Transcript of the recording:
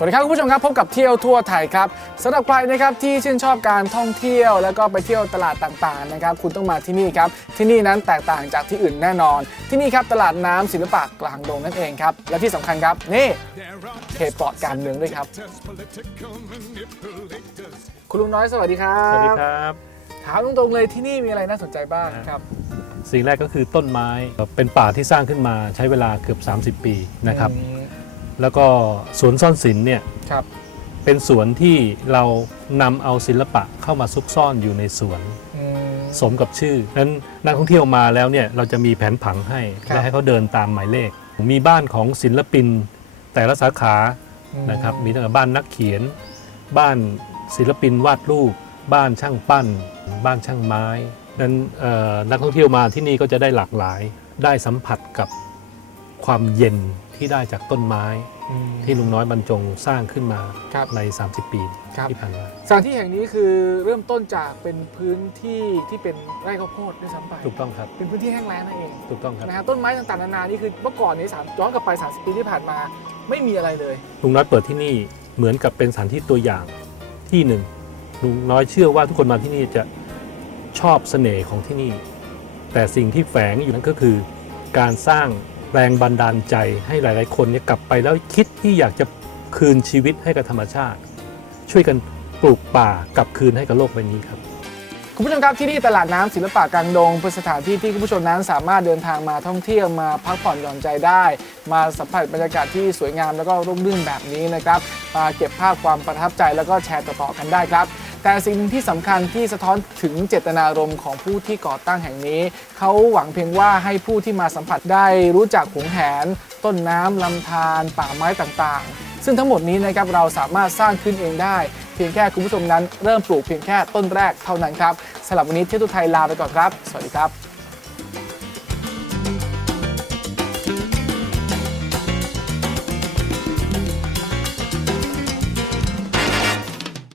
สวัสดีครับคุณผู้ชมครับพบกับเที่ยวทั่วไทยครับสำหรับใครนะครับที่ชื่นชอบการท่องเที่ยว แล้วก็ไปเที่ยวตลาดต่างๆนะครับคุณต้องมาที่นี่ครับที่นี่นั้นแตกต่างจากที่อื่นแน่นอน ที่นี่ครับตลาดน้ำศิลปะกลางดงนั่นเองครับและที่สำคัญครับนี่เขตปลอดการเมืองด้วยครับ คุณลุงน้อยสวัสดีครับสวัสดีครับถามตรงๆเลยที่นี่มีอะไรน่าสนใจบ้างครับสิ่งแรกก็คือต้นไม้เป็นป่าที่สร้างขึ้นมาใช้เวลาเกือบ 30 ปีนะครับอืม แล้วก็สวนซ่อนศิลป์เนี่ยครับ เป็นสวนที่เรานำเอาศิลปะเข้ามาซุกซ่อนอยู่ในสวน อืม สมกับชื่อนั้นนักท่องเที่ยวมาแล้วเนี่ยเราจะมีแผนผังให้ครับ และให้เขาเดินตามหมายเลข มีบ้านของศิลปิน แต่ละสาขานะครับมีตั้งแต่บ้านนักเขียน บ้านศิลปินวาดรูป บ้านช่างปั้น บ้านช่างไม้นั้นเอ่อนักท่องเที่ยวมาที่นี่ก็จะได้หลากหลาย ได้สัมผัสกับความเย็นที่ได้จากต้นไม้อืม ที่ลุงน้อยบรรจงสร้างขึ้นมาครับใน 30 ปีครับที่ผ่านมาสถานที่แห่งนี้คือเริ่มต้นจากเป็นพื้นที่ที่เป็นไร่ข้าวโพดด้วยซ้ำไปถูกต้องครับเป็นพื้นที่แห้งแล้งนั่นเองถูกต้องครับนะฮะต้นไม้ต่างๆนานานี่คือเมื่อก่อนนี้สามย้อนกลับไป30ปีที่ผ่านมา ไม่มีอะไรเลย ลุงน้อยเปิดที่นี่เหมือนกับเป็นสถานที่ตัวอย่างที่หนึ่งลุงน้อยเชื่อว่าทุกคนมาที่นี่จะชอบเสน่ห์ของที่นี่ แต่สิ่งที่แฝงอยู่นั้นก็คือการสร้าง แรงบันดาลใจให้หลาย ๆ คนเนี่ยกลับไปแล้วคิดที่อยากจะคืนชีวิตให้กับธรรมชาติ ช่วยกันปลูกป่ากลับคืนให้กับโลกใบนี้ครับคุณผู้ชมครับที่นี่ตลาดน้ำศิลปะกลางดงเป็นสถานที่ที่คุณผู้ชมนั้นสามารถเดินทางมาท่องเที่ยวมาพักผ่อนหย่อนใจได้ มาสัมผัสบรรยากาศที่สวยงามแล้วก็ร่มรื่นแบบนี้นะครับมาเก็บภาพความประทับใจแล้วก็แชร์ต่อๆกันได้ครับ แต่สิ่งหนึ่งที่สำคัญที่สะท้อนถึงเจตนารมณ์ของผู้ที่ก่อตั้งแห่งนี้ เขาหวังเพียงว่าให้ผู้ที่มาสัมผัสได้รู้จักหวงแหน ต้นน้ำลำธารป่าไม้ต่างๆ ซึ่งทั้งหมดนี้นะครับเราสามารถสร้างขึ้นเองได้ เพียงแค่คุณผู้ชมนั้นเริ่มปลูกเพียงแค่ต้นแรกเท่านั้นครับสำหรับวันนี้เที่ยวทุกไทยลาไปก่อนครับ สวัสดีครับ